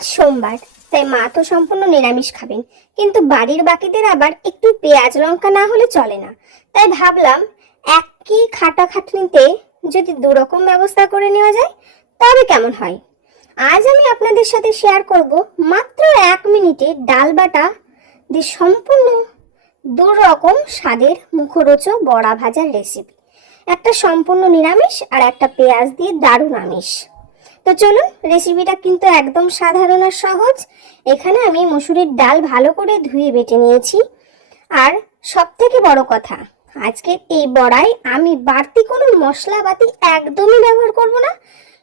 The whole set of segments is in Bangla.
আজ সোমবার, তাই মা তো সম্পূর্ণ নিরামিষ খাবেন, কিন্তু বাড়ির বাকিদের আবার একটু পেঁয়াজ লঙ্কা না হলে চলে না। তাই ভাবলাম একই খাটাখাটনিতে যদি দুরকম ব্যবস্থা করে নেওয়া যায় তবে কেমন হয়। আজ আমি আপনাদের সাথে শেয়ার করব মাত্র 1 মিনিটে ডাল বাটা দিয়ে সম্পূর্ণ দুরকম স্বাদের মুখরোচক বড়া ভাজার রেসিপি। একটা সম্পূর্ণ নিরামিষ আর একটা পেঁয়াজ দিয়ে দারুণ আমিষ। তো চলুন, রেসিপিটা কিন্তু একদম সাধারণ আর সহজ। এখানে আমি মসুরির ডাল ভালো করে ধুয়ে বেটে নিয়েছি। আর সব থেকে বড় কথা, আজকে এই বড়ায় আমি বাড়তি কোনো মশলাপাতি একদমই ব্যবহার করব না।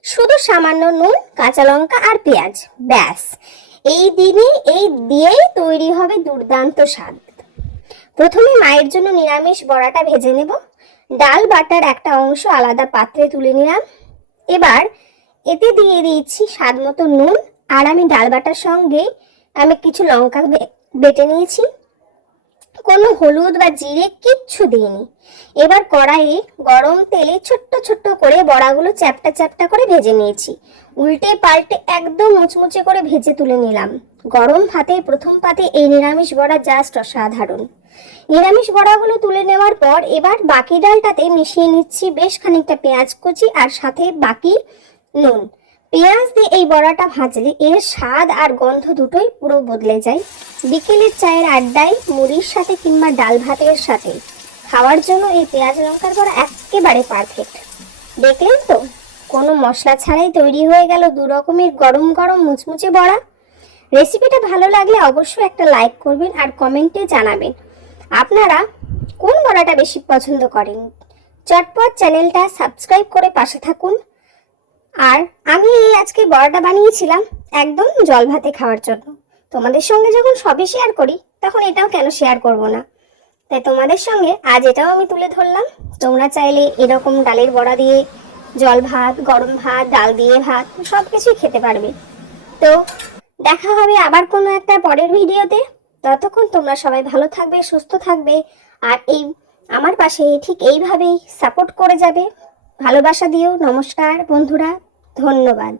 শুধু সামান্য নুন, কাঁচা লঙ্কা আর পেঁয়াজ, ব্যাস। এই দিয়েই তৈরি হবে দুর্দান্ত স্বাদ। প্রথমে মায়ের জন্য নিরামিষ বড়াটা ভেজে নেব। ডাল বাটার একটা অংশ আলাদা পাত্রে তুলে নিলাম। এবার এতে দিয়ে দিয়েছি স্বাদ মতো নুন, আর আমি ডাল বাটার সঙ্গে আমি কিছু লঙ্কা বেটে নিয়েছি। কোনো হলুদ বা জিরে কিচ্ছু দিইনি। এবার কড়াইয়ে গরম তেলে ছোট্ট ছোট্ট করে বড়াগুলো চ্যাপটা চ্যাপটা করে ভেজে নিয়েছি। উল্টে পাল্টে একদম মুচমুচে করে ভেজে তুলে নিলাম। গরম ভাতে প্রথম পাতে এই নিরামিষ বড়া জাস্ট অসাধারণ। নিরামিষ বড়াগুলো তুলে নেওয়ার পর এবার বাকি ডালটাতে মিশিয়ে নিচ্ছি বেশ খানিকটা পেঁয়াজ কুচি আর সাথে বাকি নুন। পেঁয়াজ দিয়ে এই বড়াটা ভাজলে এর স্বাদ আর গন্ধ দুটোই পুরো বদলে যায়। বিকেলের চায়ের আড্ডায় মুড়ির সাথে কিংবা ডাল ভাতের সাথে খাওয়ার জন্য এই পেঁয়াজ লঙ্কার বড়া একেবারে পারফেক্ট। দেখলেন তো, কোনো মশলা ছাড়াই তৈরি হয়ে গেল দু রকমের গরম গরম মুচমুচে বড়া। রেসিপিটা ভালো লাগলে অবশ্যই একটা লাইক করবেন আর কমেন্টে জানাবেন আপনারা কোন বড়াটা বেশি পছন্দ করেন। চটপট চ্যানেলটা সাবস্ক্রাইব করে পাশে থাকুন। আর আমি আজকে বড়াটা বানিয়েছিলাম একদম জল ভাতে খাওয়ার জন্য। তোমাদের সঙ্গে যখন সবই শেয়ার করি তখন এটাও কেন শেয়ার করব না। তাই তোমাদের সঙ্গে আজ এটাও আমি তুলে ধরলাম। তোমরা চাইলে এরকম ডালের বড়া দিয়ে জল ভাত, গরম ভাত, ডাল দিয়ে ভাত সব কিছুই খেতে পারবে। তো দেখা হবে আবার কোনো একটা পরের ভিডিওতে। ততক্ষণ তোমরা সবাই ভালো থাকবে, সুস্থ থাকবে, আর এই আমার পাশে ঠিক এইভাবেই সাপোর্ট করে যাবে। ভালোবাসা দিও। নমস্কার বন্ধুরা, ধন্যবাদ।